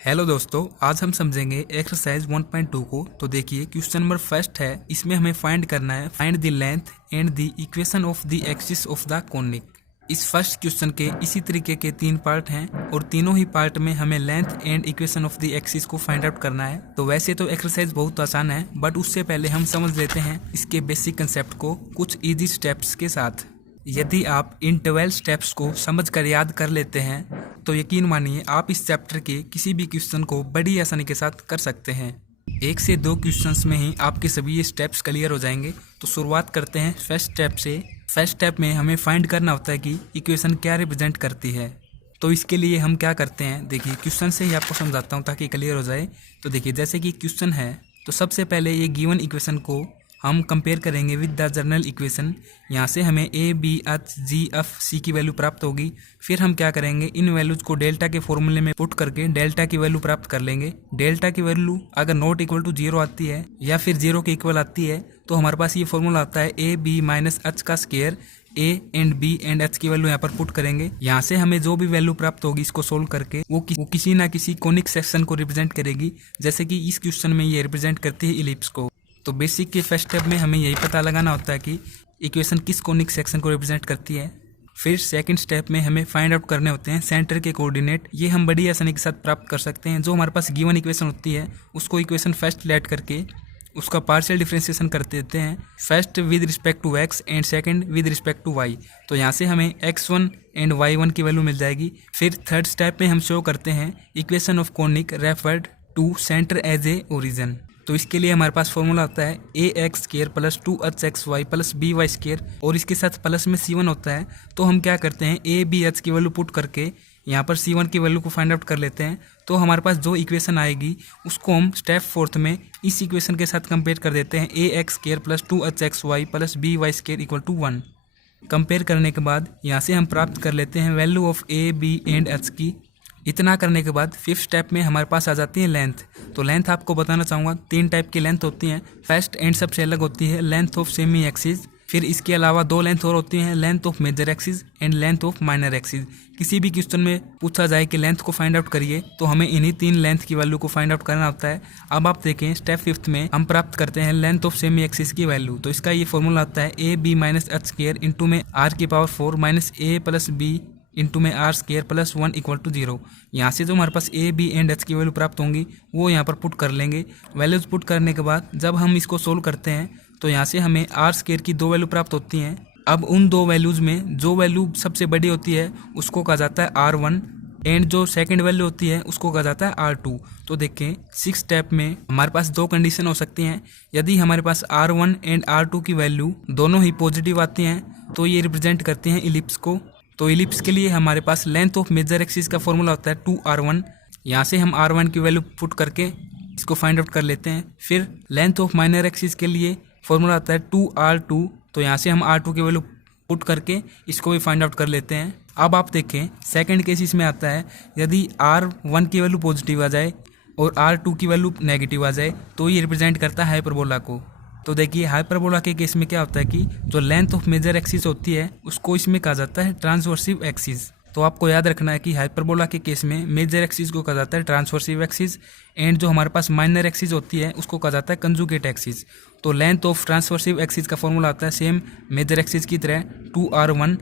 Hello दोस्तों, आज हम समझेंगे एक्सरसाइज 1.2 को। तो देखिए, क्वेश्चन नंबर फर्स्ट है। इसमें हमें फाइंड करना है find the length and the equation of the axis of the conic. इस फर्स्ट क्वेश्चन के इसी तरीके के 3 पार्ट हैं और तीनों ही पार्ट में हमें length and equation of the axis को फाइंड आउट करना है। तो वैसे तो एक्सरसाइज बहुत आसान है, बट उससे पहले हम समझ लेते हैं इसके बेसिक कंसेप्ट को कुछ इजी स्टेप्स के साथ। यदि आप इन 12 स्टेप्स को समझकर याद कर लेते हैं तो यकीन मानिए आप इस चैप्टर के किसी भी क्वेश्चन को बड़ी आसानी के साथ कर सकते हैं। 1 से 2 क्वेश्चंस में ही आपके सभी ये स्टेप्स क्लियर हो जाएंगे। तो शुरुआत करते हैं फर्स्ट स्टेप से। फर्स्ट स्टेप में हमें फाइंड करना होता है कि इक्वेशन क्या रिप्रेजेंट करती है। तो इसके लिए हम क्या करते हैं, देखिए क्वेश्चन से ही आपको समझाता हूँ ताकि क्लियर हो जाए। तो देखिए, जैसे कि क्वेश्चन है तो सबसे पहले ये गिवन इक्वेशन को हम कंपेयर करेंगे विद द जनरल इक्वेशन। यहाँ से हमें A B H G F C की वैल्यू प्राप्त होगी। फिर हम क्या करेंगे, इन वैल्यूज को डेल्टा के फॉर्मूले में पुट करके डेल्टा की वैल्यू प्राप्त कर लेंगे। डेल्टा की वैल्यू अगर नॉट इक्वल टू 0 आती है या फिर 0 के इक्वल आती है तो हमारे पास ये फॉर्मूला आता है ए बी माइनस एच का square. A and B and H की वैल्यू यहाँ पर पुट करेंगे। यहाँ से हमें जो भी वैल्यू प्राप्त होगी इसको सोल्व करके वो किसी ना किसी कोनिक सेक्शन को रिप्रेजेंट करेगी। जैसे कि इस क्वेश्चन में ये रिप्रेजेंट करती है इलिप्स को। तो बेसिक के फर्स्ट स्टेप में हमें यही पता लगाना होता है कि इक्वेशन किस कोनिक सेक्शन को रिप्रेजेंट करती है। फिर सेकंड स्टेप में हमें फाइंड आउट करने होते हैं सेंटर के कोऑर्डिनेट। ये हम बड़ी आसानी के साथ प्राप्त कर सकते हैं। जो हमारे पास गिवन इक्वेशन होती है उसको इक्वेशन फर्स्ट लेट करके उसका पार्शियल डिफरेंशिएशन कर देते हैं, first with respect to X and second with respect to Y. तो यहाँ से हमें x1 एंड y1 की वैल्यू मिल जाएगी। फिर थर्ड स्टेप में हम शो करते हैं equation of conic referred to centre as a origin. तो इसके लिए हमारे पास फॉर्मूला होता है a x square plus 2hxy plus b y square और इसके साथ प्लस में c1 होता है। तो हम क्या करते हैं, ए बी एच की वैल्यू पुट करके यहाँ पर c1 की वैल्यू को फाइंड आउट कर लेते हैं। तो हमारे पास जो इक्वेशन आएगी उसको हम स्टेप फोर्थ में इस इक्वेशन के साथ कंपेयर कर देते हैं। A x square plus 2hxy plus b y square equal to 1। Compare करने के बाद यहाँ से हम प्राप्त कर लेते हैं value of A B and H की। इतना करने के बाद फिफ्थ स्टेप में हमारे पास आ जाती है लेंथ। तो लेंथ आपको बताना चाहूँगा 3 टाइप की लेंथ होती हैं। फर्स्ट एंड सबसे अलग होती है लेंथ ऑफ सेमी एक्सिस। फिर इसके अलावा 2 लेंथ और होती हैं, length of major axis and length of minor axis. किसी भी क्वेश्चन में पूछा जाए कि लेंथ को फाइंड आउट करिए तो हमें इन्हीं 3 लेंथ की वैल्यू को फाइंड आउट करना होता है। अब आप देखें स्टेप फिफ्थ में हम प्राप्त करते हैं लेंथ ऑफ सेमी एक्सिस की वैल्यू। तो इसका ये फॉर्मूला आता है A B minus H square into में आर की power 4 minus A plus B into में R square plus 1 equal to 0। यहाँ से जो हमारे पास ए बी एंड एच की वैल्यू प्राप्त होंगी वो यहाँ पर पुट कर लेंगे। वैल्यूज पुट करने के बाद जब हम इसको सोल्व करते हैं तो यहाँ से हमें आर स्क्वायर की 2 वैल्यू प्राप्त होती हैं। अब उन 2 वैल्यूज में जो वैल्यू सबसे बड़ी होती है उसको कहा जाता है R1 एंड जो सेकंड वैल्यू होती है उसको कहा जाता है R2। तो देखें 6 स्टेप में हमारे पास 2 कंडीशन हो सकती हैं। यदि हमारे पास R1 एंड R2 की वैल्यू दोनों ही पॉजिटिव आती हैं तो ये रिप्रेजेंट करती हैं इलिप्स को। तो इलिप्स के लिए हमारे पास लेंथ ऑफ मेजर एक्सिस का फॉर्मूला होता है 2R1। यहाँ से हम R1 की वैल्यू पुट करके इसको फाइंड आउट कर लेते हैं। फिर लेंथ ऑफ माइनर एक्सिस के लिए फॉर्मूला आता है 2R2। तो यहाँ से हम R2 की वैल्यू पुट करके इसको भी फाइंड आउट कर लेते हैं। अब आप देखें सेकंड केस इसमें आता है, यदि R1 की वैल्यू पॉजिटिव आ जाए और R2 की वैल्यू नेगेटिव आ जाए तो ये रिप्रेजेंट करता है हाइपरबोला को। तो देखिए हाइपरबोला के केस में क्या होता है कि जो लेंथ ऑफ मेजर एक्सिस होती है उसको इसमें कहा जाता है ट्रांसवर्सिव एक्सिस। तो आपको याद रखना है कि हाइपरबोला के केस में मेजर एक्सिस को कहा जाता है ट्रांसवर्सिव एक्सिस एंड जो हमारे पास माइनर एक्सिस होती है उसको कहा जाता है कंजुगेट एक्सिस। तो लेंथ ऑफ ट्रांसवर्सिव एक्सिस का फॉर्मूला आता है सेम मेजर एक्सिस की तरह 2R1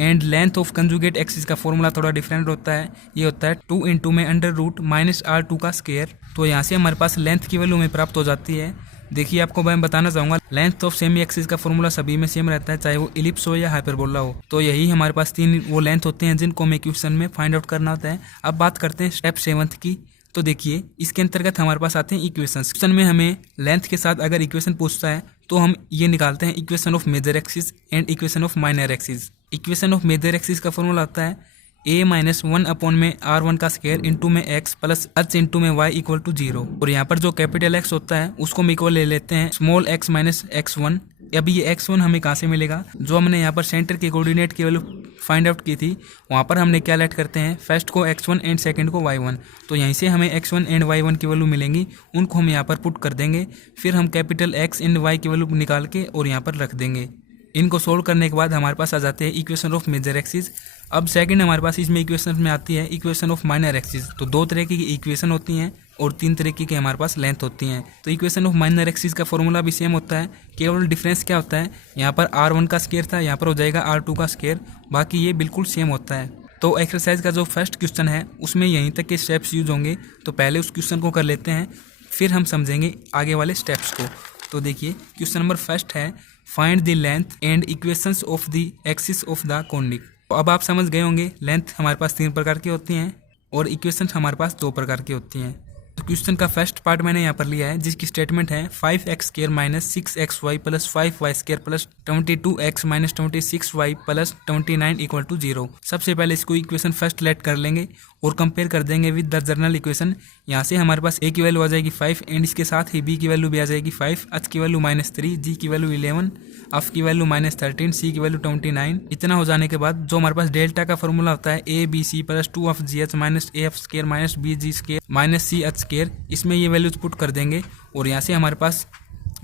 and length of conjugate axis का फॉर्मूला थोड़ा डिफरेंट होता है। ये होता है 2 इंटू में अंडर रूट माइनस R2 का स्क्वायर। तो यहाँ से हमारे पास लेंथ की वैल्यू में प्राप्त हो जाती है। देखिए आपको मैं बताना चाहूँगा लेंथ ऑफ सेमी एक्सिस का फॉर्मूला सभी में सेम रहता है, चाहे वो इलिप्स हो या हाइपरबोला हो। तो यही हमारे पास 3 वो लेंथ होते हैं जिनको हमें क्वेश्चन में फाइंड आउट करना होता है। अब बात करते हैं स्टेप 7 की। तो देखिए इसके अंतर्गत हमारे पास आते हैं इक्वेशन। क्वेश्चन में हमें लेंथ के साथ अगर इक्वेशन पूछता है तो हम ये निकालते हैं equation of major axis and equation of minor axis. Equation of major axis का फॉर्मूला आता है a माइनस 1 अपॉन में R1 का स्क्वायर इंटू में x प्लस h इंटू में y इक्वल टू 0। और यहाँ पर जो कैपिटल X होता है उसको हम इक्वल ले लेते हैं स्मॉल x माइनस x1। अब ये x1 हमें कहाँ से मिलेगा, जो हमने यहाँ पर सेंटर के कोऑर्डिनेट की वैल्यू फाइंड आउट की थी वहाँ पर हमने क्या लेट करते हैं, फर्स्ट को x1 एंड सेकंड को y1। तो यहीं से हमें x1 एंड y1 की वैल्यू मिलेंगी, उनको हम यहाँ पर पुट कर देंगे। फिर हम कैपिटल X एंड y की वैल्यू निकाल के और यहाँ पर रख देंगे। इनको सोल्व करने के बाद हमारे पास आ जाते हैं इक्वेशन ऑफ मेजर एक्सिस। अब सेकंड हमारे पास इसमें इक्वेशन में आती है इक्वेशन ऑफ माइनर एक्सिस। तो दो तरह की इक्वेशन होती हैं और तीन तरीके की हमारे पास लेंथ होती हैं। तो इक्वेशन ऑफ माइनर एक्सिस का फॉर्मूला भी सेम होता है, केवल डिफरेंस क्या होता है, यहाँ पर r1 का स्क्वायर था, यहाँ पर हो जाएगा r2 का स्क्वायर, बाकी ये बिल्कुल सेम होता है। तो एक्सरसाइज का जो फर्स्ट क्वेश्चन है उसमें यहीं तक के स्टेप्स यूज होंगे। तो पहले उस क्वेश्चन को कर लेते हैं, फिर हम समझेंगे आगे वाले स्टेप्स को। तो देखिए क्वेश्चन नंबर फर्स्ट है, find the length and equations of the axis of the conic. तो अब आप समझ गए होंगे लेंथ हमारे पास 3 प्रकार की होती हैं और इक्वेशन हमारे पास 2 प्रकार की होती हैं। तो क्वेश्चन का फर्स्ट पार्ट मैंने यहाँ पर लिया है, जिसकी स्टेटमेंट है 5x square minus 6xy plus 5y square plus 22x minus 26y plus 29 equal to 0। सबसे पहले इसको इक्वेशन फर्स्ट लेट कर लेंगे और कंपेयर कर देंगे विद द जनरल इक्वेशन। यहाँ से हमारे पास a की वैल्यू आ जाएगी 5 एंड इसके साथ ही b की वैल्यू भी आ जाएगी 5, h की वैल्यू -3, g की वैल्यू 11, f की वैल्यू -13, c की वैल्यू 29। इतना हो जाने के बाद जो हमारे पास डेल्टा का फॉर्मूला होता है a b c plus 2f minus af square minus bg square minus ch square, इसमें ये वैल्यूज पुट कर देंगे और यहाँ से हमारे पास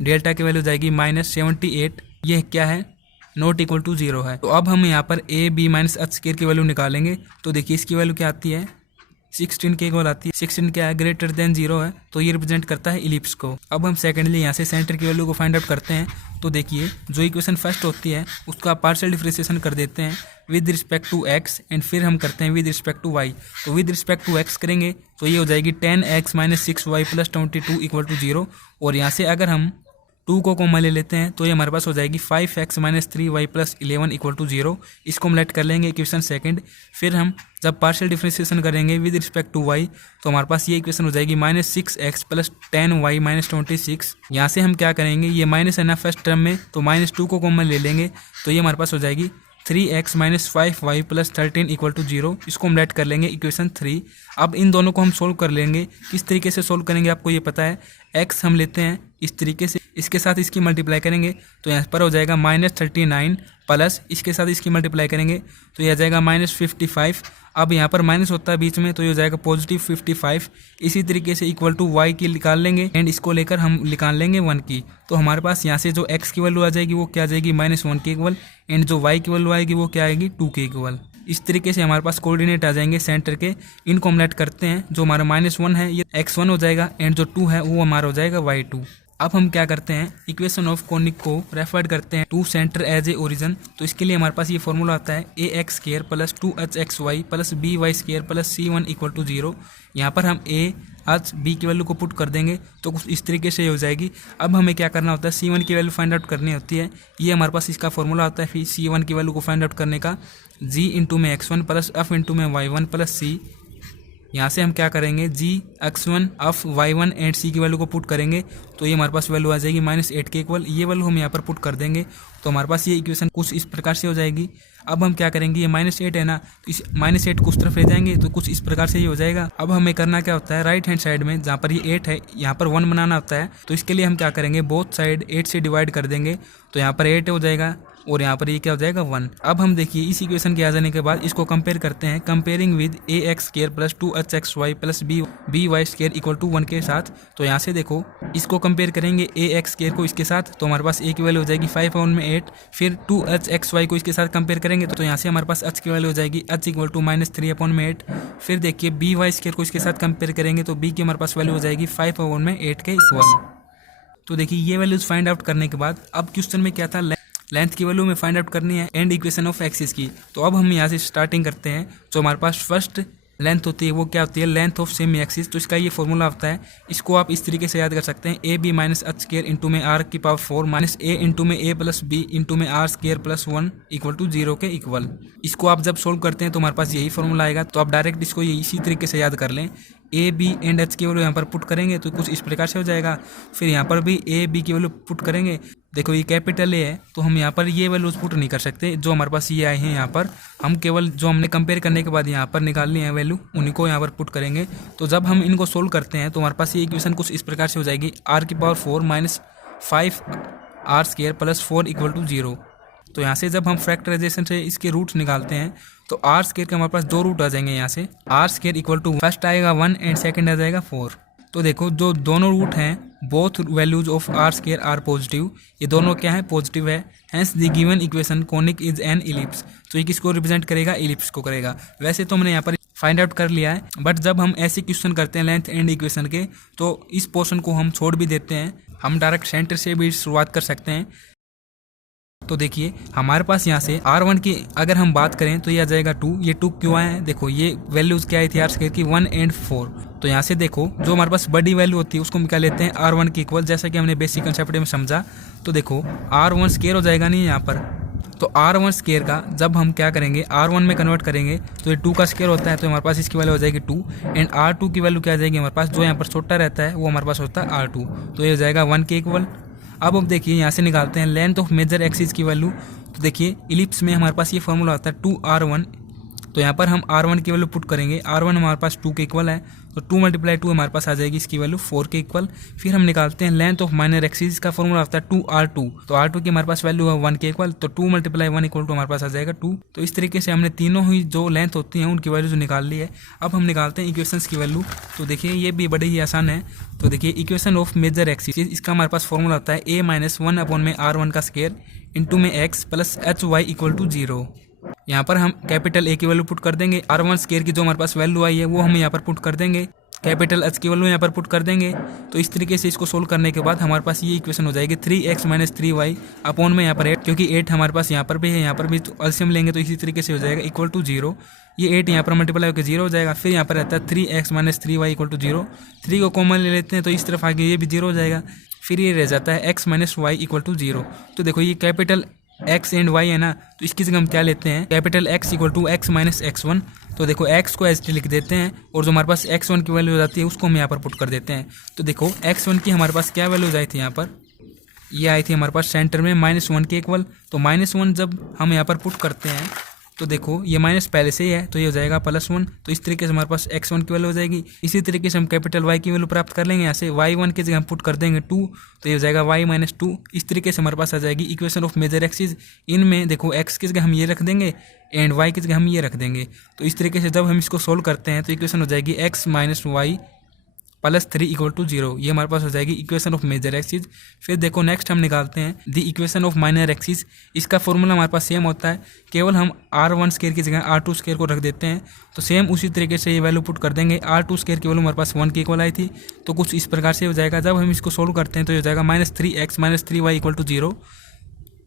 डेल्टा की वैल्यू जाएगी -78। ये क्या है, नॉट इक्वल टू 0 है। तो अब हम यहाँ पर a b minus h square की वैल्यू निकालेंगे। तो देखिए इसकी वैल्यू क्या आती है, 16 के इक्वल आती है। 16 क्या है, ग्रेटर देन 0 है, तो ये रिप्रेजेंट करता है इलिप्स को। अब हम सेकेंडली यहाँ से सेंटर की वैल्यू को फाइंड आउट करते हैं। तो देखिए जो इक्वेशन फर्स्ट होती है उसका पार्शियल डिफरेंशिएशन कर देते हैं with respect to x and फिर हम करते हैं विद रिस्पेक्ट टू y। तो विद रिस्पेक्ट टू x करेंगे तो ये हो जाएगी 10x minus 6y plus 22 equal to 0। और यहाँ से अगर हम 2 को कॉमन ले लेते हैं तो ये हमारे पास हो जाएगी 5x minus 3y plus 11 equal to 0। इसको हम लेट कर लेंगे इक्वेशन सेकंड। फिर हम जब पार्शियल डिफरेंशिएशन करेंगे विद रिस्पेक्ट टू y तो हमारे पास ये इक्वेशन हो जाएगी -6x प्लस 10y माइनस 26। यहाँ से हम क्या करेंगे, ये माइनस है ना फर्स्ट टर्म में, तो -2 को कॉमन ले लेंगे तो ये हमारे पास हो जाएगी 3x minus 5y plus 13 equal to 0। इसको हम लेट कर लेंगे इक्वेशन 3। अब इन दोनों को हम सोल्व कर लेंगे। किस तरीके से सोल्व करेंगे आपको ये पता है, x हम लेते हैं इस तरीके से, इसके साथ इसकी मल्टीप्लाई करेंगे तो यहाँ पर हो जाएगा -39 प्लस इसके साथ इसकी मल्टीप्लाई करेंगे तो यह आ जाएगा -55। अब यहाँ पर माइनस होता है बीच में तो ये हो जाएगा +55। इसी तरीके से इक्वल टू y की निकाल लेंगे एंड इसको लेकर हम निकाल लेंगे 1 की। तो हमारे पास यहाँ से जो x की वैल्यू आ जाएगी वो क्या आ जाएगी -1 के इक्वल, एंड जो y की वैल्यू आएगी वो क्या आएगी 2 के इक्वल। इस तरीके से हमारे पास कोऑर्डिनेट आ जाएंगे सेंटर के। इनको हम लेट करते हैं, जो हमारा -1 है ये x1 हो जाएगा एंड जो 2 है वो हमारा हो जाएगा y2। अब हम क्या करते हैं, इक्वेशन ऑफ कॉनिक को रेफर करते हैं to centre as a origin. तो इसके लिए हमारे पास ये फॉर्मूला आता है ax square plus 2hxy plus by square plus c1 equal to 0। यहाँ पर हम a h b की वैल्यू को पुट कर देंगे तो कुछ इस तरीके से हो जाएगी। अब हमें क्या करना होता है, c1 की वैल्यू फाइंड आउट करनी होती है। ये हमारे पास इसका फॉर्मूला होता है फिर c1 की वैल्यू को फाइंड आउट करने का, g इंटू में x1 प्लस f इंटू में y1 प्लस c। यहाँ से हम क्या करेंगे, g x1 of y1 and c की वैल्यू को पुट करेंगे तो ये हमारे पास वैल्यू आ जाएगी -8 के इक्वल। ये वैल्यू हम यहाँ पर पुट कर देंगे तो हमारे पास ये इक्वेशन कुछ इस प्रकार से हो जाएगी। अब हम क्या करेंगे, ये -8 है ना, तो इस -8 को उस तरफ ले जाएंगे तो कुछ इस प्रकार से ये हो जाएगा। अब हमें करना क्या होता है, राइट हैंड साइड में जहाँ पर ये 8 है यहाँ पर 1 बनाना होता है। तो इसके लिए हम क्या करेंगे, बोथ साइड 8 से डिवाइड कर देंगे तो यहाँ पर 8 हो जाएगा और यहाँ पर ये क्या हो जाएगा 1। अब हम देखिए इस इक्वेशन के आ जाने के बाद इसको कंपेयर करते हैं, comparing with ax square plus 2hxy plus by square equal to 1 के साथ। तो यहाँ से देखो इसको कंपेयर करेंगे ax स्क्वायर को इसके साथ तो हमारे पास a की वैल्यू हो जाएगी 5/8। फिर 2hxy को इसके साथ कंपेयर करेंगे तो यहाँ से हमारे पास h की वैल्यू हो जाएगी h इक्वल टू -3/8। फिर देखिए by स्क्वायर को इसके साथ कंपेयर करेंगे तो b की हमारे पास वैल्यू हो जाएगी 5/8 के इक्वल। तो देखिए ये वैल्यूज फाइंड आउट करने के बाद अब क्वेश्चन में क्या था, लेंथ की वैल्यू में फाइंड आउट करनी है एंड इक्वेशन ऑफ एक्सिस की। तो अब हम यहाँ से स्टार्टिंग करते हैं। जो हमारे पास फर्स्ट लेंथ होती है वो क्या होती है, लेंथ ऑफ सेमी एक्सिस। तो इसका ये फॉर्मूला होता है, इसको आप इस तरीके से याद कर सकते हैं, A B minus h square into में r की पावर 4 माइनस a इंटू में a प्लस b इंटू में r square plus 1 equal to 0 के इक्वल। इसको आप जब सोल्व करते हैं तो हमारे पास यही फॉर्मूला आएगा। तो आप डायरेक्ट इसको इसी तरीके से याद कर लें, ए बी एंड एच की वैल्यू यहाँ पर पुट करेंगे तो कुछ इस प्रकार से हो जाएगा। फिर यहाँ पर भी ए बी की वैल्यू पुट करेंगे, देखो ये कैपिटल ए है तो हम यहाँ पर ये वैल्यूज पुट नहीं कर सकते, जो हमारे पास ये आए हैं यहाँ पर हम केवल जो हमने कंपेयर करने के बाद यहाँ पर निकाल ली है वैल्यू उन्हीं को यहाँ पर पुट करेंगे। तो जब हम इनको सोल्व करते हैं तो हमारे पास ये इक्वेशन कुछ इस प्रकार से हो जाएगी, r की power 4 minus 5r square plus 4 equal to 0। तो यहाँ से जब हम फैक्टराइजेशन से इसके रूट्स निकालते हैं तो r स्क्वायर के हमारे पास 2 रूट आ जाएंगे। यहाँ से r square equal to first आएगा 1 एंड सेकंड आ जाएगा 4। तो देखो जो दोनों रूट हैं both values of R square are positive, ये दोनों क्या है, पॉजिटिव है। Hence the given equation conic is an ellipse, तो ये किसको रिप्रेजेंट करेगा, इलिप्स को करेगा। वैसे तो हमने यहाँ पर फाइंड आउट कर लिया है, बट जब हम ऐसे क्वेश्चन करते हैं लेंथ एंड इक्वेशन के, तो इस पोर्शन को हम छोड़ भी देते हैं, हम डायरेक्ट सेंटर से भी शुरुआत कर सकते हैं। तो देखिए हमारे पास यहाँ से R1 की अगर हम बात करें तो ये आ जाएगा 2, ये 2 क्यों आया है, देखो ये वैल्यूज क्या आई थी आर स्क्वायर की 1 और 4। तो यहाँ से देखो जो हमारे पास बड़ी वैल्यू होती है उसको निकाल लेते हैं R1 की इक्वल, जैसा कि हमने बेसिक कंसेप्ट में समझा। तो देखो R1 स्क्वायर हो जाएगा नहीं यहाँ पर, तो R1 स्क्वायर का जब हम क्या करेंगे R1 में कन्वर्ट करेंगे तो ये 2 का स्क्वायर होता है, तो हमारे पास इसकी वैल्यू हो जाएगी 2, एंड R2 की वैल्यू क्या आ जाएगी हमारे पास, जो यहाँ पर छोटा रहता है वो हमारे पास होता है R2, तो ये हो जाएगा 1 के इक्वल। अब देखिए यहाँ से निकालते हैं लेंथ ऑफ मेजर एक्सिस की वैल्यू। तो देखिए इलिप्स में हमारे पास ये फॉर्मूला आता है 2R1, तो यहाँ पर हम R1 की वैल्यू पुट करेंगे, R1 हमारे पास 2 के इक्वल है, तो 2 × 2 हमारे पास आ जाएगी इसकी वैल्यू 4 के इक्वल। फिर हम निकालते हैं लेंथ ऑफ माइनर एक्सिस का फॉर्मूला आता है 2R2, तो R2 की हमारे पास वैल्यू है 1 के इक्वल, तो 2 × 1 इक्वल टू हमारे पास आ जाएगा 2। तो इस तरीके से हमने तीनों ही जो लेंथ होती हैं उनकी वैल्यू जो निकाल ली है। अब हम निकालते हैं इक्वेशंस की वैल्यू। तो देखिए ये भी बड़ी ही आसान है। तो देखिए इक्वेशन ऑफ मेजर एक्सिस, इसका हमारे पास फॉर्मूला होता है A-1/R1 का स्क्वायर इंटू में x plus HY equal to 0। यहाँ पर हम कैपिटल A की वैल्यू पुट कर देंगे, R1 स्क्वायर की जो हमारे पास वैल्यू आई है वो हम यहाँ पर पुट कर देंगे, कैपिटल H की वैल्यू यहाँ पर पुट कर देंगे। तो इस तरीके से इसको सोल्व करने के बाद हमारे पास ये इक्वेशन हो जाएगी 3x - 3y अपॉन में यहाँ पर 8, क्योंकि 8 हमारे पास यहाँ पर भी है, यहाँ पर भी तो एलसीएम लेंगे तो इसी तरीके से हो जाएगा इक्वल टू 0। ये 8 यहाँ पर मल्टीप्लाई होकर 0 हो जाएगा। फिर यहाँ पर रहता है 3x - 3y इक्वल टू 0, 3 को कॉमन ले लेते हैं तो इस तरफ आगे ये भी 0 हो जाएगा। फिर ये रह जाता है x - y इक्वल टू 0। तो देखो ये कैपिटल x एंड y है ना, तो इसकी जगह हम क्या लेते हैं, capital X equal to x - x1। तो देखो x को एच लिख देते हैं और जो हमारे पास x1 की वैल्यू हो जाती है उसको हम यहाँ पर पुट कर देते हैं। तो देखो x1 की हमारे पास क्या वैल्यूज आई थी, यहाँ पर ये आई थी हमारे पास सेंटर में -1 के इक्वल। तो -1 जब हम यहाँ पर पुट करते हैं तो देखो ये माइनस पहले से ही है तो ये हो जाएगा +1। तो इस तरीके से हमारे पास x1 की वैल्यू हो जाएगी। इसी तरीके से हम कैपिटल Y की वैल्यू प्राप्त कर लेंगे, यहाँ से y1 की जगह हम पुट कर देंगे 2, तो ये हो जाएगा y - 2। इस तरीके से हमारे पास आ जाएगी इक्वेशन ऑफ मेजर एक्सिस। इनमें देखो x की जगह हम ये रख देंगे एंड y की जगह हम ये रख देंगे। तो इस तरीके से जब हम इसको सोल्व करते हैं तो इक्वेशन हो जाएगी x - y + 3 इक्वल टू 0। ये हमारे पास हो जाएगी इक्वेशन ऑफ मेजर एक्सिस। फिर देखो नेक्स्ट हम निकालते हैं the equation of minor axis. इसका फॉर्मूला हमारे पास सेम होता है, केवल हम R1 स्क्वायर की जगह R2 स्क्वायर को रख देते हैं। तो सेम उसी तरीके से ये वैल्यू पुट कर देंगे। R2 स्क्वायर की वैल्यू हमारे पास 1 के इक्वल आई थी, तो कुछ इस प्रकार से हो जाएगा। जब हम इसको सोल्व करते हैं तो ये हो जाएगा -3x - 3y इक्वल टू 0।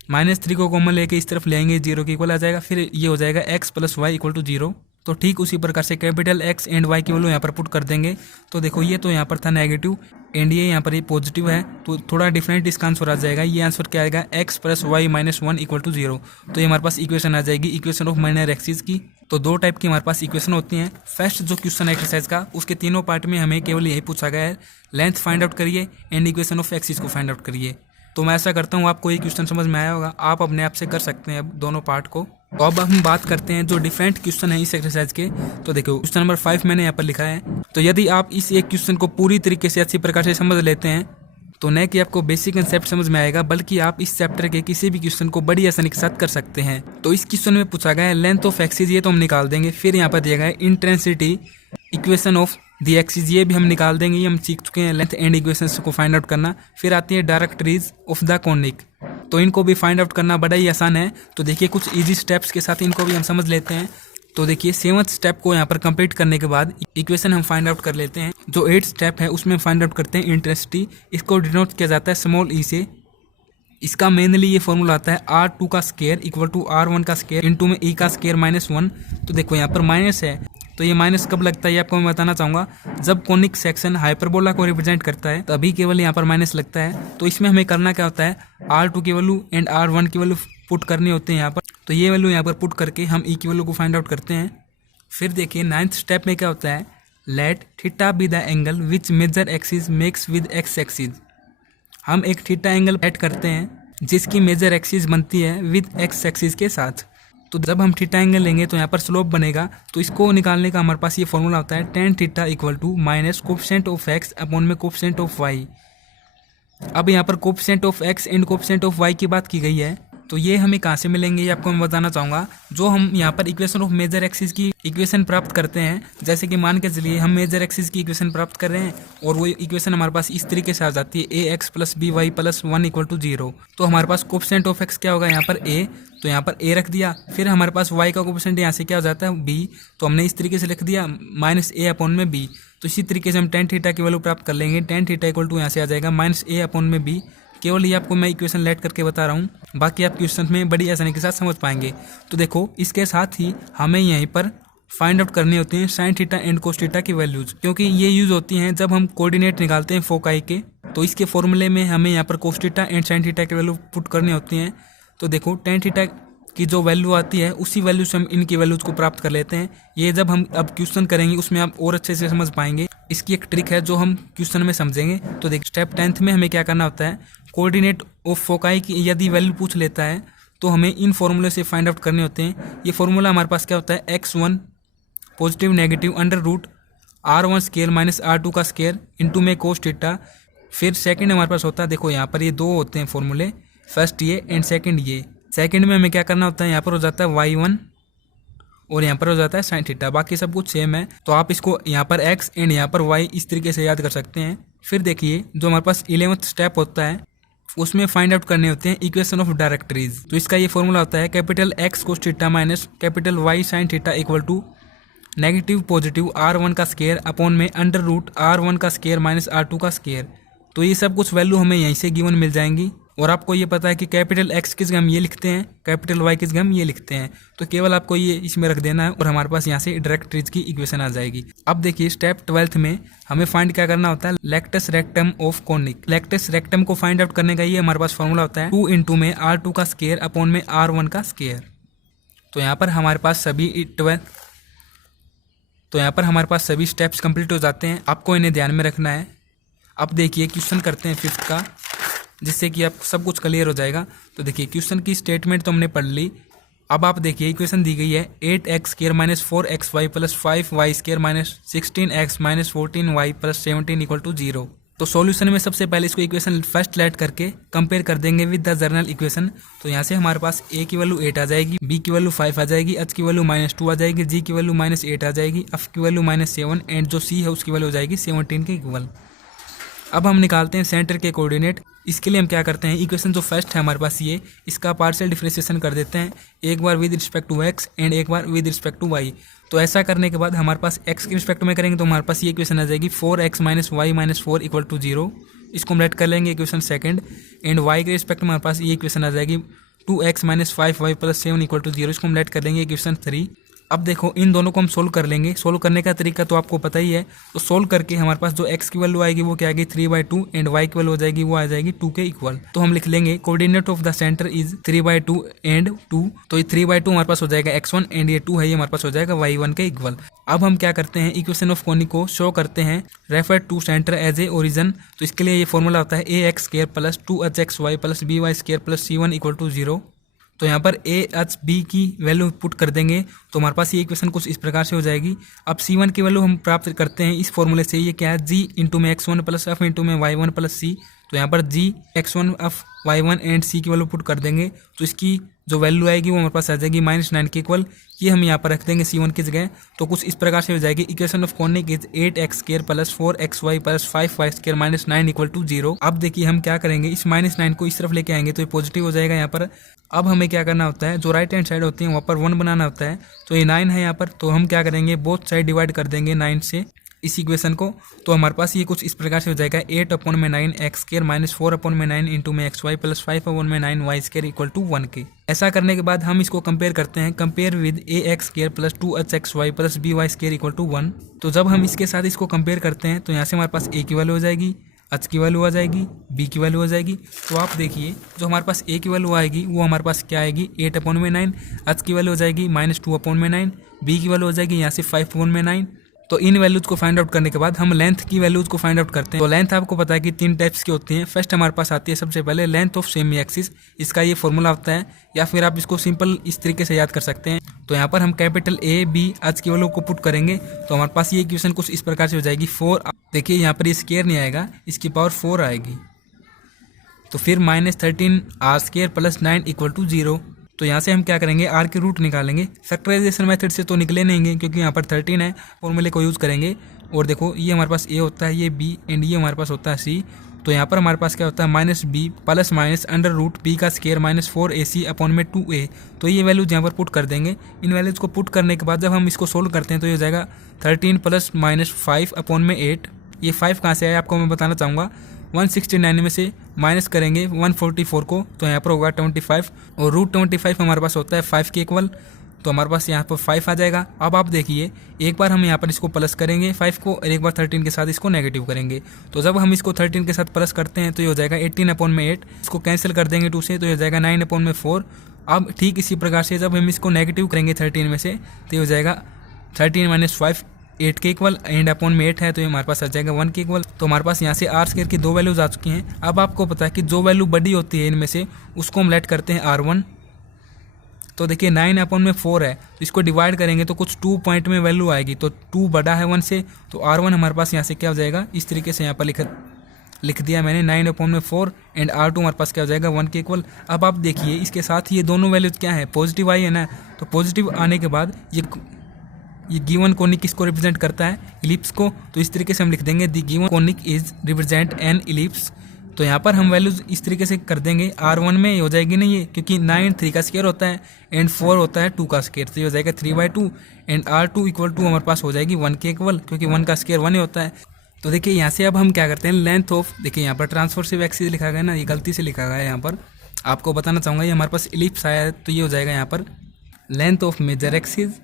-3 को कॉमन लेके इस तरफ लेंगे 0 के इक्वल आ जाएगा। फिर ये हो जाएगा x + y इक्वल टू 0। तो ठीक उसी प्रकार से कैपिटल X एंड Y की वैल्यू यहाँ पर पुट कर देंगे। तो देखो ये तो यहाँ पर था नेगेटिव एंड ये यहाँ पर ये पॉजिटिव है, तो थोड़ा डिफरेंट इसका आंसर आ जाएगा। ये आंसर क्या आएगा, x + y - 1 इक्वल टू 0। तो ये हमारे पास इक्वेशन आ जाएगी इक्वेशन ऑफ माइनर एक्सिस की। तो दो टाइप की हमारे पास इक्वेशन होती हैं। फर्स्ट जो क्वेश्चन एक्सरसाइज का, उसके तीनों पार्ट में हमें केवल यही पूछा गया है, लेंथ फाइंड आउट करिए एंड इक्वेशन ऑफ एक्सिस को फाइंड आउट करिए। तो मैं ऐसा करता हूँ आपको ये क्वेश्चन समझ में आया होगा, आप अपने आप से कर सकते हैं अब दोनों पार्ट को। तो अब हम बात करते हैं जो डिफरेंट क्वेश्चन है इस एक्सरसाइज के। तो देखो क्वेश्चन नंबर 5 मैंने यहाँ पर लिखा है। तो यदि आप इस एक क्वेश्चन को पूरी तरीके से अच्छी प्रकार से समझ लेते हैं तो न कि आपको बेसिक कंसेप्ट समझ में आएगा, बल्कि आप इस चैप्टर के किसी भी क्वेश्चन को बड़ी आसानी के साथ कर सकते हैं। तो इस क्वेश्चन में पूछा गया है लेंथ ऑफ एक्सिस, ये तो हम निकाल देंगे। फिर यहाँ पर दिया गया है intensity equation of the axis, ये भी हम निकाल देंगे। ये हम सीख चुके हैं लेंथ एंड इक्वेशंस को फाइंड आउट करना। फिर आती है डायरेक्टरीज ऑफ द कॉनिक, तो इनको भी फाइंड आउट करना बड़ा ही आसान है। तो देखिए कुछ इजी स्टेप्स के साथ इनको भी हम समझ लेते हैं। तो देखिए 7th स्टेप को यहाँ पर कंप्लीट करने के बाद इक्वेशन हम फाइंड आउट कर लेते हैं। जो 8th स्टेप है उसमें फाइंड आउट करते हैं इंटेंसिटी। इसको डिनोट किया जाता है स्मॉल e से। इसका मेनली ये फॉर्मूला आता है R2 का स्क्वायर इक्वल टू R1 का स्क्वायर इंटू में e का स्क्वायर -1। तो देखो यहाँ पर माइनस है, तो ये माइनस कब लगता है ये आपको मैं बताना चाहूँगा। जब कॉनिक सेक्शन हाइपरबोला को रिप्रेजेंट करता है तभी केवल यहाँ पर माइनस लगता है। तो इसमें हमें करना क्या होता है, R2 की वैल्यू एंड R1 की वैल्यू पुट करनी होती है यहाँ पर। तो ये वैल्यू यहाँ पर पुट करके हम ई की वैल्यू को फाइंड आउट करते हैं। फिर देखिए 9th स्टेप में क्या होता है, let theta be the angle which major axis makes with X axis. हम एक थीटा एंगल ऐड करते हैं जिसकी मेजर एक्सिस बनती है विद एक्स एक्सिस के साथ। तो जब हम थीटा एंगल लेंगे तो यहाँ पर स्लोप बनेगा। तो इसको निकालने का हमारे पास ये फॉर्मूला होता है tan theta equal to minus coefficient of x upon में कोफिशिएंट ऑफ y। अब यहाँ पर coefficient of x and coefficient of y की बात की गई है, तो ये हमें कहाँ से मिलेंगे ये आपको मैं बताना चाहूँगा। जो हम यहाँ पर इक्वेशन ऑफ मेजर एक्सिस की इक्वेशन प्राप्त करते हैं, जैसे कि मान के चलिए हम मेजर एक्सिस की इक्वेशन प्राप्त कर रहे हैं और वो इक्वेशन हमारे पास इस तरीके से आ जाती है a x plus b y plus 1 = 0। तो हमारे पास कोफिशिएंट ऑफ एक्स क्या होगा यहाँ पर ए, तो यहाँ पर ए रख दिया। फिर हमारे पास वाई का कोफिशिएंट यहाँ से क्या हो जाता है बी, तो हमने इस तरीके से लिख दिया -a/b। तो इसी तरीके से हम tan थीटा की वैल्यू प्राप्त कर लेंगे। tan थीटा = यहाँ से आ जाएगा -a/b। केवल ये आपको मैं इक्वेशन लेट करके बता रहा हूँ, बाकी आप क्वेश्चन में बड़ी आसानी के साथ समझ पाएंगे। तो देखो इसके साथ ही हमें यहीं पर फाइंड आउट करनी होती है sine theta and cos theta की वैल्यूज, क्योंकि ये यूज होती हैं जब हम कोऑर्डिनेट निकालते हैं फोकाई के। तो इसके फॉर्मूले में हमें यहाँ पर cos theta and sine theta की वैल्यू पुट करनी होती हैं। तो देखो tan थीटा की जो वैल्यू आती है उसी वैल्यू से हम इनकी वैल्यूज को प्राप्त कर लेते हैं। ये जब हम अब क्वेश्चन करेंगे उसमें आप और अच्छे से समझ पाएंगे। इसकी एक ट्रिक है जो हम क्वेश्चन में समझेंगे। तो देखिए स्टेप 10th में हमें क्या करना होता है, कोऑर्डिनेट ऑफ फोकाई की यदि वैल्यू पूछ लेता है तो हमें इन फॉर्मूले से फाइंड आउट करने होते हैं। ये फॉर्मूला हमारे पास क्या होता है, x1 positive negative √r1 square -r2 का स्केयर इंटू में कोस थीटा। फिर सेकंड हमारे पास होता है, देखो यहाँ पर ये दो होते हैं फॉर्मूले, फर्स्ट ये एंड सेकंड ये। सेकंड में हमें क्या करना होता है, यहाँ पर हो जाता है y1 और यहाँ पर हो जाता है साइन थीटा, बाकी सब कुछ सेम है। तो आप इसको यहाँ पर x एंड यहाँ पर y इस तरीके से याद कर सकते हैं। फिर देखिए जो हमारे पास 11th स्टेप होता है उसमें फाइंड आउट करने होते हैं इक्वेशन ऑफ डायरेक्टरीज। तो इसका ये फॉर्मूला होता है कैपिटल X कोस theta minus capital Y sine theta = negative positive r1 का स्केयर अपॉन में √r1 का स्केयर -r2 का स्केयर। तो ये सब कुछ वैल्यू हमें यहीं से गिवन मिल जाएंगी। और आपको ये पता है कि कैपिटल X किस हम ये लिखते हैं, कैपिटल Y किस हम ये लिखते हैं। तो केवल आपको ये इसमें रख देना है और हमारे पास यहाँ से डायरेक्टरीज की इक्वेशन आ जाएगी। अब देखिए स्टेप 12th में हमें फाइंड क्या करना होता है, lettuce rectum of conic. Lettuce rectum को फाइंड आउट करने का ये हमारे पास फॉर्मूला होता है 2 × में r2 का स्केयर अपॉन में r1 का स्केयर। तो यहाँ पर हमारे पास सभी स्टेप्स कंप्लीट हो जाते हैं। आपको इन्हें ध्यान में रखना है। अब देखिए क्वेश्चन करते हैं 5th का, जिससे कि आप सब कुछ क्लियर हो जाएगा। तो देखिए क्वेश्चन की स्टेटमेंट तो हमने पढ़ ली। अब आप देखिए इक्वेशन दी गई है 8x² - 4xy + 5y² - 16x - 14y + 17 = 0। तो सॉल्यूशन में सबसे पहले इसको इक्वेशन फर्स्ट लेट करके कंपेयर कर देंगे विद द जर्नल इक्वेशन। तो यहाँ से हमारे पास a की वैल्यू 8 आ जाएगी, b की वैल्यू 5 आ जाएगी, h की वैल्यू -2 आ जाएगी, g की वैल्यू -8 आ जाएगी, f की वैल्यू -7 एंड जो c है उसकी वैल्यू हो जाएगी 17 के इक्वल। अब हम निकालते हैं सेंटर के कोऑर्डिनेट। इसके लिए हम क्या करते हैं, इक्वेशन जो फर्स्ट है हमारे पास ये, इसका पार्शियल डिफरेंशिएशन कर देते हैं, एक बार with respect to x and एक बार विद रिस्पेक्ट टू y। तो ऐसा करने के बाद हमारे पास x के रिस्पेक्ट में करेंगे तो हमारे पास ये इक्वेशन आ जाएगी 4x - y - 4 = 0। इसको हम लेट कर लेंगे इक्वेशन सेकंड। एंड y के रिस्पेक्ट में हमारे पास ये इक्वेशन आ जाएगी 2x - 5y + 7 = 0। इसको हम लेट कर लेंगे इक्वेशन 3। अब देखो इन दोनों को हम सोल्व कर लेंगे। सोल्व करने का तरीका तो आपको पता ही है। तो सोल्व करके हमारे पास जो x की वैल्यू आएगी वो क्या आएगी 3/2 एंड y की वैल्यू हो जाएगी वो आ जाएगी 2 के इक्वल। तो हम लिख लेंगे coordinate of the centre is 3/2 and 2। तो ये 3/2 हमारे पास हो जाएगा x1 एंड ये 2 है ये हमारे पास हो जाएगा y1 के इक्वल। अब हम क्या करते हैं, इक्वेशन ऑफ कोनिक को शो करते हैं refer to centre as a origin. तो इसके लिए ये फॉर्मूला होता है ax² + 2hxy + by² + c1 = 0। तो यहाँ पर a h b की वैल्यू पुट कर देंगे तो हमारे पास ये इक्वेशन कुछ इस प्रकार से हो जाएगी। अब c1 की वैल्यू हम प्राप्त करते हैं इस फॉर्मूले से, ये क्या है g × में x1 + f × में y1 + c। तो यहाँ पर g x1 f y1 and c की वैल्यू पुट कर देंगे तो इसकी जो वैल्यू आएगी वो हमारे पास आ जाएगी -9 के इक्वल। ये हम यहाँ पर रख देंगे c1 की जगह। तो कुछ इस प्रकार से हो जाएगी equation of conic is 8x² + 4xy + 5y² - 9 = 0। अब देखिए हम क्या करेंगे, इस -9 को इस तरफ लेके आएंगे तो ये पॉजिटिव हो जाएगा यहाँ पर। अब हमें क्या करना होता है, जो राइट हैंड साइड होती है वहाँ पर 1 बनाना होता है। तो ये 9 है यहाँ पर, तो हम क्या करेंगे बोथ साइड डिवाइड कर देंगे 9 से इस इक्वेशन को। तो हमारे पास ये कुछ इस प्रकार से हो जाएगा 8/9 x² - 4/9 × में xy + 5/9 y² = 1 के। ऐसा करने के बाद हम इसको कंपेयर करते हैं, compare with ax² + 2hxy + by² = 1। तो जब हम इसके साथ इसको कंपेयर करते हैं तो यहाँ से हमारे पास a की वैल्यू हो जाएगी, h की वैल्यू आ जाएगी, b की वैल्यू हो जाएगी। तो आप देखिए जो हमारे पास a की वैल्यू आएगी वो हमारे पास क्या आएगी 8/9, h की वैल्यू हो जाएगी -2/9, b की वैल्यू हो जाएगी यहाँ से 5/9। तो इन वैल्यूज को फाइंड आउट करने के बाद हम लेंथ की वैल्यूज को फाइंड आउट करते हैं। तो लेंथ आपको पता है कि 3 टाइप्स की होती हैं। फर्स्ट हमारे पास आती है सबसे पहले लेंथ ऑफ सेमी एक्सिस, इसका ये फॉर्मूला होता है, या फिर आप इसको सिंपल इस तरीके से याद कर सकते हैं। तो यहाँ पर हम कैपिटल A B h की वैल्यू को पुट करेंगे तो हमारे पास ये इक्वेशन कुछ इस प्रकार से हो जाएगी 4। देखिए यहाँ पर ये स्क्वायर नहीं आएगा, इसकी पावर 4 आएगी। तो फिर -13r² प्लस 9 इक्वल टू 0। तो यहाँ से हम क्या करेंगे, r के रूट निकालेंगे। फैक्टराइजेशन मेथड से तो निकले नहीं क्योंकि यहाँ पर 13 है, फॉर्मूले को यूज़ करेंगे। और देखो ये हमारे पास a होता है, ये b एंड ये हमारे पास होता है c। तो यहाँ पर हमारे पास क्या होता है -b plus minus under root b का स्क्वायर -4ac अपॉन में 2a। तो ये वैल्यूज यहाँ पर पुट कर देंगे। इन वैल्यूज को पुट करने के बाद जब हम इसको सोल्व करते हैं तो ये हो जाएगा 13 प्लस -5 अपॉन में 8। ये 5 कहाँ से आया आपको मैं बताना चाहूँगा। 169 में से माइनस करेंगे 144 को, तो यहाँ पर होगा 25 और रूट 25 हमारे पास होता है 5 के इक्वल। तो हमारे पास यहाँ पर 5 आ जाएगा। अब आप देखिए, एक बार हम यहाँ पर इसको प्लस करेंगे 5 को और एक बार 13 के साथ इसको नेगेटिव करेंगे। तो जब हम इसको 13 के साथ प्लस करते हैं तो ये हो जाएगा 18 अपॉन में 8। इसको कैंसिल कर देंगे 2 से, तो ये हो जाएगा 9 अपॉन में 4। अब ठीक इसी प्रकार से जब हम इसको नेगेटिव करेंगे 13 में से तो ये हो जाएगा 13 माइनस 5 8 के इक्वल एंड अपॉन में 8 है, तो ये हमारे पास आ जाएगा 1 के इक्वल। तो हमारे पास यहाँ से r² की 2 वैल्यूज आ चुकी हैं। अब आपको पता है कि जो वैल्यू बड़ी होती है इनमें से उसको हम लेट करते हैं r1। तो देखिए 9 अपॉन में 4 है, तो इसको डिवाइड करेंगे तो कुछ 2 पॉइंट में वैल्यू आएगी। तो 2 बड़ा है 1 से, तो r1 हमारे पास यहाँ से क्या हो जाएगा, इस तरीके से यहाँ पर लिख दिया मैंने 9 अपॉन में 4 एंड r2 हमारे पास क्या हो जाएगा 1 के इक्वल। अब आप देखिए इसके साथ ये दोनों वैल्यूज क्या है, पॉजिटिव आई है ना। तो पॉजिटिव आने के बाद ये गिवन कोनिक किसको रिप्रेजेंट करता है, इलिप्स को। तो इस तरीके से हम लिख देंगे the given conic is represent N ellipse. तो यहाँ पर हम वैल्यूज इस तरीके से कर देंगे। r1 में हो जाएगी नहीं ये, क्योंकि 9 3 का स्क्वायर होता है एंड 4 होता है 2 का स्क्वायर, तो ये हो जाएगा 3/2 एंड r2 इक्वल टू हमारे पास हो जाएगी 1 के इक्वल, क्योंकि 1 का स्क्वायर 1 ही होता है। तो देखिए यहाँ से अब हम क्या करते हैं, लेंथ ऑफ, देखिए यहाँ पर ट्रांसवर्सिव एक्सिस लिखा गया ना, ये गलती से लिखा गया है। यहाँ पर आपको बताना चाहूँगा, ये हमारे पास इलिप्स आया है तो ये हो जाएगा यहाँ पर length of major axis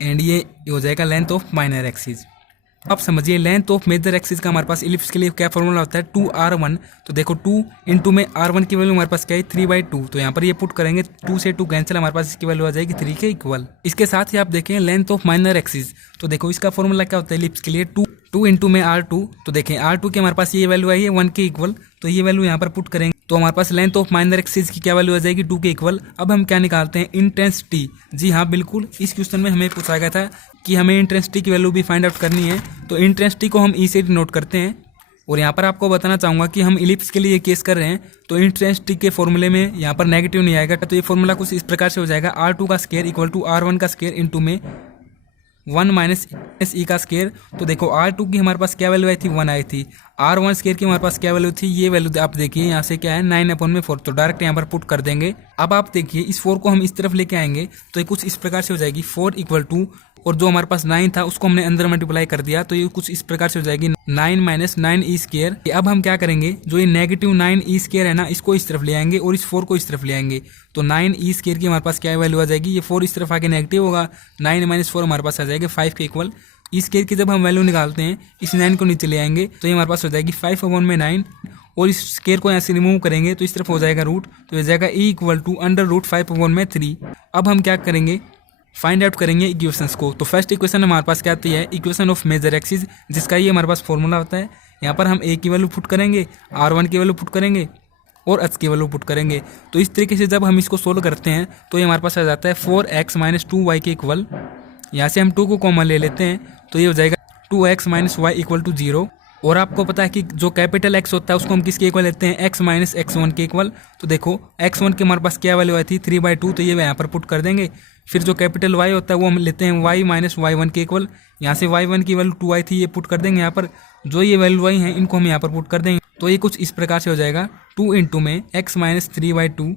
and ये हो जाएगा लेंथ ऑफ माइनर एक्सिस। अब समझिए लेंथ ऑफ मेजर एक्सिस का हमारे पास इलिप्स के लिए क्या फॉर्मूला होता है, 2r1। तो देखो 2 इंटू में r1 की वैल्यू हमारे पास क्या है 3/2। तो यहाँ पर ये पुट करेंगे, 2 से 2 कैंसिल, हमारे पास इसकी वैल्यू आ जाएगी 3 के इक्वल। इसके साथ ही आप देखें लेंथ ऑफ माइनर एक्सिस, तो देखो इसका फॉर्मूला क्या होता है इलिप्स के लिए, 2 इंटू में r2। तो देखें r2 की हमारे पास ये वैल्यू आई है 1 के इक्वल, तो ये वैल्यू यहाँ पर पुट करेंगे तो हमारे पास लेंथ ऑफ माइनर एक्सिस की क्या वैल्यू आ जाएगी 2 के इक्वल। अब हम क्या निकालते हैं, इंटेंसिटी। जी हाँ बिल्कुल, इस क्वेश्चन में हमें पूछा गया था कि हमें इंटेंसिटी की वैल्यू भी फाइंड आउट करनी है। तो इंटेंसिटी को हम ई से डिनोट करते हैं। और यहाँ पर आपको बताना चाहूँगा कि हम इलिप्स के लिए केस कर रहे हैं, तो इंटेंसिटी के फॉर्मूले में यहाँ पर नेगेटिव नहीं आएगा। तो ये फॉर्मूला कुछ इस प्रकार से हो जाएगा, r2 का स्क्वायर इक्वल टू r1 का स्क्वायर इंटू में 1 माइनस e का स्क्वायर। तो देखो r2 की हमारे पास क्या वैल्यू आई थी, 1 आई थी। r1 स्क्वायर की हमारे पास क्या वैल्यू थी, ये वैल्यू आप देखिए यहाँ से क्या है 9 अपॉन में 4। तो डायरेक्ट यहाँ पर पुट कर देंगे। अब आप देखिए इस 4 को हम इस तरफ लेके आएंगे तो ये कुछ इस प्रकार से हो जाएगी 4 इक्वल टू, और जो हमारे पास 9 था उसको हमने अंदर मल्टीप्लाई कर दिया, तो ये कुछ इस प्रकार से हो जाएगी 9 माइनस 9e स्क्वायर। अब हम क्या करेंगे, जो ये नेगेटिव 9e स्क्वायर है ना, इसको इस तरफ ले आएंगे और इस 4 को इस तरफ ले आएंगे। तो 9e स्क्वायर की हमारे पास क्या वैल्यू आ जाएगी, ये 4 इस तरफ आके नेगेटिव होगा, 9 माइनस 4 हमारे पास आ जाएगा 5 के इक्वल। इस स्क्वायर की जब हम वैल्यू निकालते हैं, इस 9 को नीचे ले आएंगे तो ये हमारे पास हो जाएगी 5 अपॉन में 9, और इस स्क्वायर को यहाँ से रिमूव करेंगे तो इस तरफ हो जाएगा रूट, तो हो जाएगा e equal to under root 5 upon में 3। अब हम क्या करेंगे, फाइंड आउट करेंगे इक्वेशंस को। तो फर्स्ट इक्वेशन हमारे पास क्या आती है, इक्वेशन ऑफ मेजर एक्सिस, जिसका ये हमारे पास फॉर्मूला होता है। यहाँ पर हम a की वैल्यू पुट करेंगे, r1 की वैल्यू पुट करेंगे और h की वैल्यू पुट करेंगे। तो इस तरीके से जब हम इसको सोल्व करते हैं तो ये हमारे पास आ जाता है 4x माइनस 2y के इक्वल। यहाँ से हम 2 को कॉमन ले लेते हैं तो ये हो जाएगा 2x minus y equal to 0। और आपको पता है कि जो कैपिटल X होता है उसको हम किसके इक्वल लेते हैं, x माइनस x1 के इक्वल। तो देखो x1 के हमारे पास क्या वैल्यू आई थी 3/2, तो ये यहाँ पर पुट कर देंगे। फिर जो कैपिटल Y होता है वो हम लेते हैं y माइनस y1 के इक्वल। यहाँ से y1 की वैल्यू 2 आई थी, ये पुट कर देंगे यहाँ पर। जो ये वैल्यू y हैं इनको हम यहाँ पर पुट कर देंगे। तो ये कुछ इस प्रकार से हो जाएगा 2 इंटू में x माइनस 3/2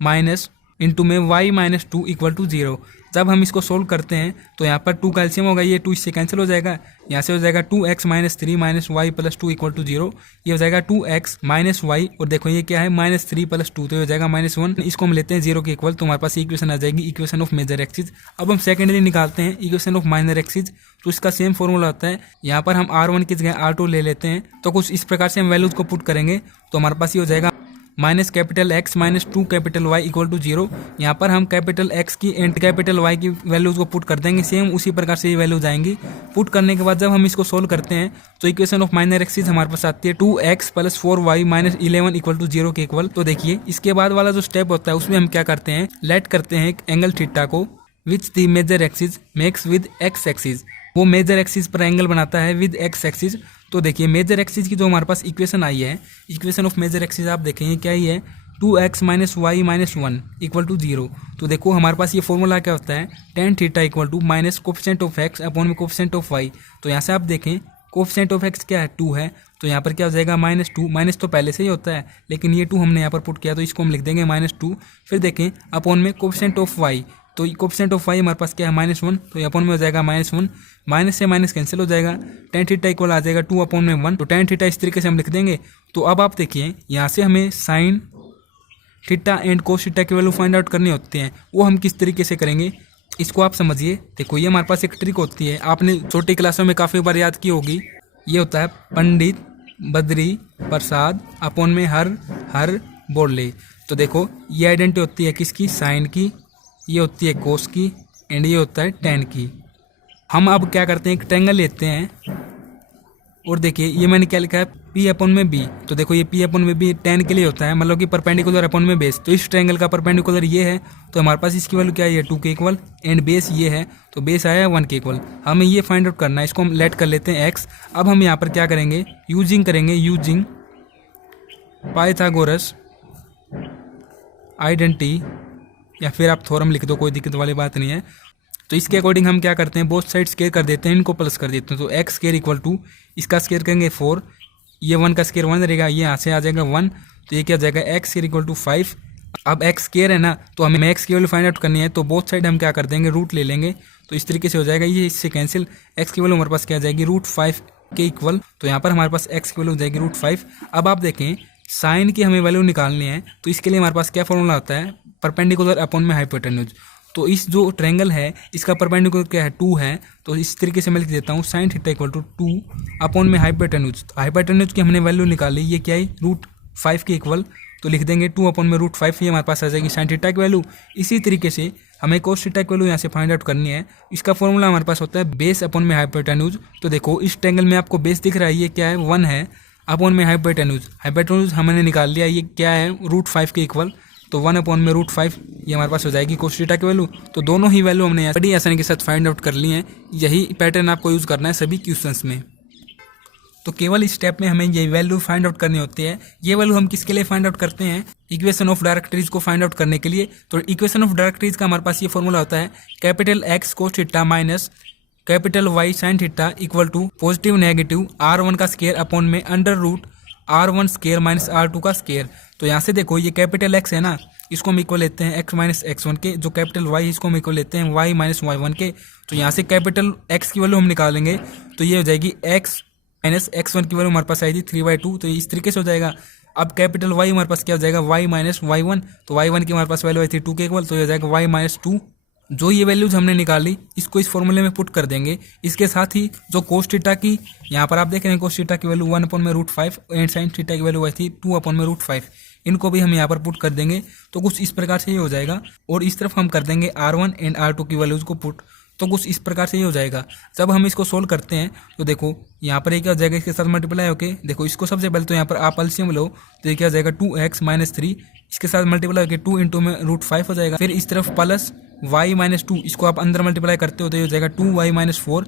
माइनस इंटू में y माइनस 2 इक्वल टू 0। जब हम इसको सोल्व करते हैं तो यहाँ पर 2 कैल्शियम होगा, ये 2 इससे कैंसिल हो जाएगा। यहाँ से हो जाएगा 2x minus 3 minus y plus 2 equal to 0। ये हो जाएगा 2x माइनस y, और देखो ये क्या है -3 प्लस 2, तो ये हो जाएगा -1। इसको हम लेते हैं 0 के इक्वल, तो हमारे पास इक्वेशन आ जाएगी इक्वेशन ऑफ मेजर एक्सिस। अब हम सेकेंडरी निकालते हैं इक्वेशन ऑफ माइनर एक्सिस, तो इसका सेम फॉर्मूला होता है। यहाँ पर हम r1 की जगह r2 ले लेते हैं, तो कुछ इस प्रकार से हम वैल्यूज को पुट करेंगे तो हमारे पास ये हो जाएगा minus capital X minus 2 capital Y equal to 0। यहाँ पर हम कैपिटल X की एंड कैपिटल Y की वैल्यूज को पुट कर देंगे, सेम उसी प्रकार से ये वैल्यूज आएंगी। पुट करने के बाद जब हम इसको सोल्व करते हैं तो इक्वेशन ऑफ माइनर एक्सिस हमारे पास आती है 2x plus 4y minus 11 equal to 0 के इक्वल। तो देखिए इसके बाद वाला जो स्टेप होता है उसमें हम क्या करते हैं, लेट करते हैं एक एंगल थीटा को which the major axis makes with x axis. वो मेजर एक्सिस पर एंगल बनाता है विद x एक्सिस। तो देखिए मेजर एक्सिस की जो हमारे पास इक्वेशन आई है, इक्वेशन ऑफ मेजर एक्सिस आप देखेंगे क्या ही है, 2x minus Y minus 1 equal to 0। तो देखो हमारे पास ये फॉर्मूला क्या होता है, tan theta equal to minus coefficient of X upon में कोफिशिएंट ऑफ वाई। तो यहाँ से आप देखें कोफिशिएंट ऑफ एक्स क्या है, 2 है, तो यहाँ पर क्या हो जाएगा -2। माइनस तो पहले से ही होता है लेकिन ये 2 हमने यहाँ पर पुट किया तो इसको हम लिख देंगे -2। फिर देखें अपॉन में कोफिशिएंट ऑफ वाई, तो कोफिशिएंट ऑफ वाई हमारे पास क्या है -1, तो अपॉन में हो जाएगा -1, माइनस से माइनस कैंसिल हो जाएगा, टेन थीटा इक्वल आ जाएगा 2 अपॉन में 1, तो टेन थीटा इस तरीके से हम लिख देंगे। तो अब आप देखिए यहाँ से हमें sine theta and cos theta की वैल्यू फाइंड आउट करनी होती हैं, वो हम किस तरीके से करेंगे इसको आप समझिए। देखो ये हमारे पास एक ट्रिक होती है, आपने छोटी क्लासों में काफ़ी बार याद की होगी, ये होता है पंडित बद्री प्रसाद अपॉन में हर बोले। तो देखो ये आइडेंटिटी होती है किसकी, साइन की, ये होती है कोस की एंड ये होता है टेन की। हम अब क्या करते हैं, एक ट्रायंगल लेते हैं और देखिए ये मैंने क्या लिखा है, P अपॉन में B। तो देखो ये P अपॉन में B टेन के लिए होता है, मतलब कि परपेंडिकुलर अपॉन में बेस। तो इस ट्रायंगल का परपेंडिकुलर ये है, तो हमारे पास इसकी वैल्यू क्या है, 2 के इक्वल, एंड बेस ये है तो बेस आया 1 के इक्वल। हमें ये फाइंड आउट करना है, इसको हम लेट कर लेते हैं x। अब हम यहाँ पर क्या करेंगे, यूजिंग पाइथागोरस आइडेंटिटी, या फिर आप थ्योरम लिख दो, कोई दिक्कत वाली बात नहीं है। तो इसके अकॉर्डिंग हम क्या करते हैं, बोथ साइड स्केयर कर देते हैं, इनको प्लस कर देते हैं। तो एक्स स्केयर इक्वल टू, इसका स्केयर करेंगे 4, ये 1 का स्केयर 1 रहेगा, ये यहाँ से आ जाएगा 1, तो ये क्या हो जाएगा एक्स स्केयर इक्वल टू 5। अब एक्स स्केयर है ना, तो हमें एक्स की वैल्यू फाइंड आउट करनी है, तो बोथ साइड हम क्या कर देंगे, रूट ले लेंगे। तो इस तरीके से हो जाएगा, ये इससे कैंसिल, एक्स की वैल्यू हमारे पास क्या आ जाएगी, √5 के इक्वल। तो यहाँ पर हमारे पास एक्स की वैल्यू हो जाएगी √5। अब आप देखें साइन की हमें वैल्यू निकालनी है, तो इसके लिए हमारे पास क्या फॉर्मूला होता है, परपेंडिकुलर अपॉन में हाइपोटेन्यूज। तो इस जो ट्रायंगल है इसका परपेंडिकुलर क्या है, 2 है, तो इस तरीके से मैं लिख देता हूँ sine theta equal to 2 upon में हाइपोटेन्यूज। तो हाइपोटेन्यूज की हमने वैल्यू निकाली, ये क्या है, √5 के इक्वल, तो लिख देंगे 2 अपॉन में √5, ये हमारे पास आ जाएगी साइन थीटा की वैल्यू। इसी तरीके से हमें कोस थीटा की वैल्यू यहाँ से फाइंड आउट करनी है, इसका फॉर्मूला हमारे पास होता है बेस अपॉन में हाइपोटेन्यूज। तो देखो इस ट्रायंगल में आपको बेस दिख रहा है, ये क्या है, 1 है, अपॉन में हाइपोटेन्यूज हमने निकाल लिया, ये क्या है, √5 के इक्वल, तो 1 अपॉन में √5, ये हमारे पास हो जाएगी कोस थीटा की वैल्यू। तो दोनों ही वैल्यू हमने बड़ी आसानी के साथ फाइंड आउट कर ली हैं। यही पैटर्न आपको यूज़ करना है सभी क्वेश्चंस में। तो केवल इस स्टेप में हमें ये वैल्यू फाइंड आउट करनी होती है। ये वैल्यू हम किसके लिए फाइंड आउट करते हैं, इक्वेशन ऑफ डायरेक्टरीज को फाइंड आउट करने के लिए। तो इक्वेशन ऑफ डायरेक्टरीज का हमारे पास ये फॉर्मूला होता है, capital X cos theta minus capital Y sine theta equal to positive negative R1 का स्केयर अपॉन में √R1 स्केयर माइनस R2 का स्केयर। तो यहाँ से देखो ये कैपिटल एक्स है ना, इसको हम इक्वल लेते हैं x माइनस x1 के, जो कैपिटल y इसको हम इक्वल लेते हैं y माइनस y1 के। तो यहाँ से कैपिटल x की वैल्यू हम निकालेंगे, तो ये हो जाएगी x माइनस x1 की वैल्यू हमारे पास आएगी 3/2, तो इस तरीके से हो जाएगा। अब कैपिटल y हमारे पास क्या हो जाएगा, y माइनस y1, तो y1 की हमारे पास वैल्यू आई थी 2 के इक्वल, तो ये हो जाएगा y माइनस 2। जो ये वैल्यूज हमने निकाली इसको इस फॉर्मूले में पुट कर देंगे। इसके साथ ही जो कोस थीटा की, यहाँ पर आप देख रहे हैं कोस थीटा की वैल्यू 1 अपॉन में √5 एंड साइन थीटा की वैल्यू आई थी 2 अपॉन में √5, इनको भी हम यहाँ पर पुट कर देंगे। तो कुछ इस प्रकार से ये हो जाएगा, और इस तरफ हम कर देंगे R1 एंड R2 की वैल्यूज को पुट, तो कुछ इस प्रकार से ये हो जाएगा। जब हम इसको सोल्व करते हैं तो देखो यहाँ पर ये क्या हो जाएगा, इसके साथ मल्टीप्लाई होके, देखो इसको सबसे पहले तो यहाँ पर आप एलसीएम लो, तो ये क्या हो जाएगा 2x माइनस 3, इसके साथ मल्टीप्लाई होकर 2 इंटू में √5 हो जाएगा। फिर इस तरफ प्लस y माइनस 2, इसको आप अंदर मल्टीप्लाई करते हो तो ये हो जाएगा 2y माइनस 4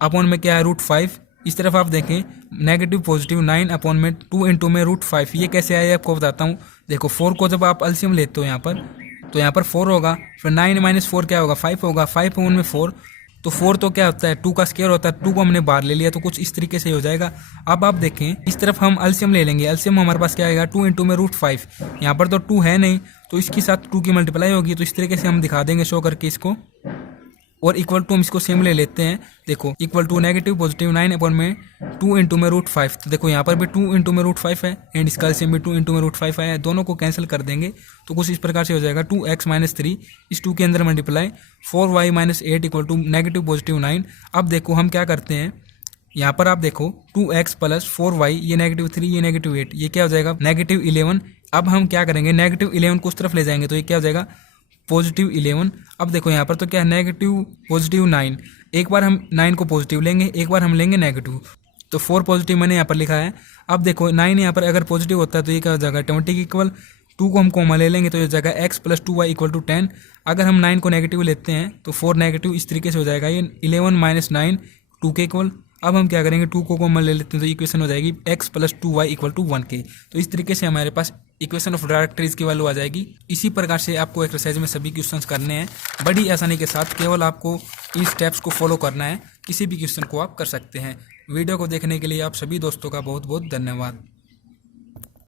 अपॉन में क्या है √5। इस तरफ आप देखें नेगेटिव पॉजिटिव 9 अपॉन में 2 इंटू में √5, ये कैसे आया आपको बताता हूँ। देखो 4 को जब आप एलसीएम लेते हो यहाँ पर, तो यहाँ पर 4 होगा, फिर 9 माइनस 4 क्या होगा, 5 होगा, 5 अपॉन में 4, तो 4 तो क्या होता है 2 का स्क्वायर होता है, 2 को हमने बाहर ले लिया, तो कुछ इस तरीके से हो जाएगा। अब आप देखें इस तरफ हम एलसीएम ले लेंगे, एलसीएम हमारे पास क्या आएगा 2 इंटू में √5, यहाँ पर तो 2 है नहीं, तो इसके साथ 2 की मल्टीप्लाई होगी, तो इस तरीके से हम दिखा देंगे शो करके इसको। और इक्वल टू हम इसको सेम ले लेते हैं, देखो equal to negative positive 9 upon में 2 इंटू में √5, तो देखो यहाँ पर भी 2 इंटू में √5 है एंड इसका एलसीएम भी 2 इंटू में √5 है, दोनों को कैंसिल कर देंगे, तो कुछ इस प्रकार से हो जाएगा 2x माइनस 3, इस 2 के अंदर multiply 4y minus 8 equal to negative positive 9। अब देखो हम क्या करते हैं, यहाँ पर आप देखो 2x प्लस 4y, ये नेगेटिव 3, ये नेगेटिव 8, ये क्या हो जाएगा नेगेटिव 11। अब हम क्या करेंगे नेगेटिव 11 को उस तरफ ले जाएंगे, तो ये क्या हो जाएगा पॉजिटिव 11। अब देखो यहाँ पर तो क्या है नेगेटिव पॉजिटिव 9, एक बार हम 9 को पॉजिटिव लेंगे, एक बार हम लेंगे नेगेटिव, तो 4 पॉजिटिव मैंने यहाँ पर लिखा है। अब देखो 9 यहाँ पर अगर पॉजिटिव होता है तो ये क्या हो जाएगा 20 के इक्वल, 2 को हम कॉमा ले लेंगे तो ये हो जाएगा x plus 2y equal to 10। अगर हम 9 को नेगेटिव लेते हैं तो 4 नेगेटिव, इस तरीके से हो जाएगा ये 11 माइनस 9 2 के इक्वल। अब हम क्या करेंगे, 2 को कॉमन ले लेते हैं तो इक्वेशन हो जाएगी x + 2y = 1k। तो इस तरीके से हमारे पास इक्वेशन ऑफ डायरेक्टरीज की वैल्यू आ जाएगी। इसी प्रकार से आपको एक्सरसाइज में सभी क्वेश्चंस करने हैं बड़ी आसानी के साथ, केवल आपको इन स्टेप्स को फॉलो करना है, किसी भी क्वेश्चन को आप कर सकते हैं। वीडियो को देखने के लिए आप सभी दोस्तों का बहुत बहुत धन्यवाद।